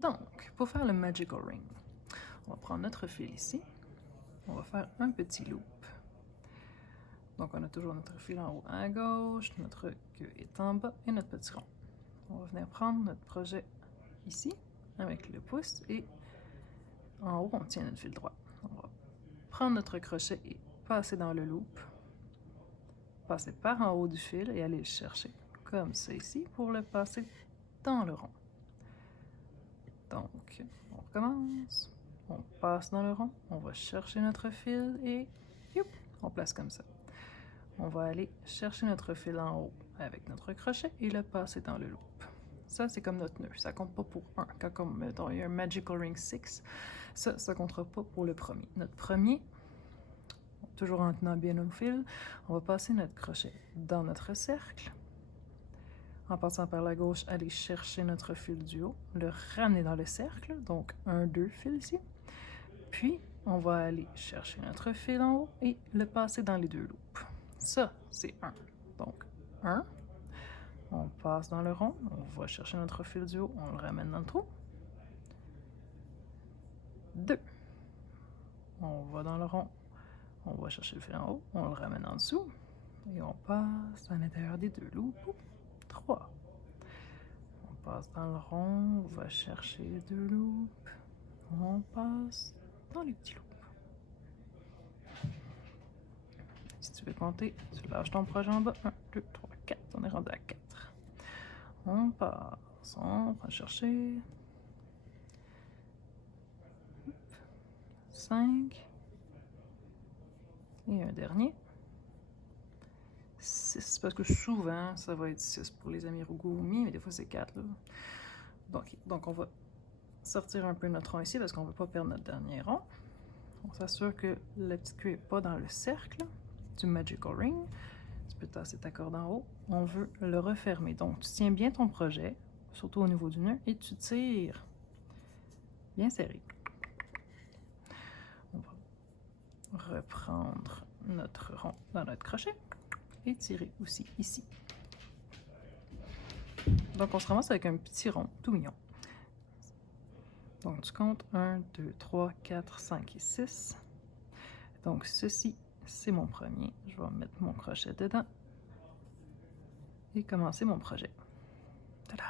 Donc, pour faire le magical ring, on va prendre notre fil ici. On va faire un petit loop. Donc, on a toujours notre fil en haut à gauche, notre queue est en bas et notre petit rond. On va venir prendre notre projet ici avec le pouce et en haut, on tient notre fil droit. On va prendre notre crochet et passer dans le loop. Passer par en haut du fil et aller le chercher comme ça ici pour le passer dans le rond. Donc, on recommence, on passe dans le rond, on va chercher notre fil et youp, on place comme ça. On va aller chercher notre fil en haut avec notre crochet et le passer dans le loop. Ça, c'est comme notre nœud. Ça compte pas pour 1. Quand comme, il y a un Magical Ring 6, ça ne comptera pas pour le premier. Notre premier, toujours en tenant bien nos fils, on va passer notre crochet dans notre cercle. En passant par la gauche, aller chercher notre fil du haut, le ramener dans le cercle, donc 1, 2 fils ici. Puis, on va aller chercher notre fil en haut et le passer dans les deux loops. Ça, c'est 1. Donc, 1, on passe dans le rond, on va chercher notre fil du haut, on le ramène dans le trou. 2, on va dans le rond, on va chercher le fil en haut, on le ramène en dessous et on passe à l'intérieur des deux loops. 3, on passe dans le rond, on va chercher les deux loops, on passe dans les petits loops. Si tu veux compter, tu lâches ton projet en bas. 1, 2, 3, 4. On est rendu à 4. On passe, on va chercher. 5. Et un dernier. 6. Parce que souvent, ça va être 6 pour les amigurumi, mais des fois c'est 4. Là. Donc on va sortir un peu notre rond ici parce qu'on ne veut pas perdre notre dernier rond. On s'assure que la petite queue n'est pas dans le cercle du Magical Ring. Tu peux tasser ta corde en haut. On veut le refermer. Donc, tu tiens bien ton projet, surtout au niveau du nœud, et tu tires bien serré. On va reprendre notre rond dans notre crochet et tirer aussi ici. Donc, on se ramasse avec un petit rond tout mignon. Donc, tu comptes 1, 2, 3, 4, 5 et 6. Donc, ceci, c'est mon premier. Je vais mettre mon crochet dedans et commencer mon projet. Tada!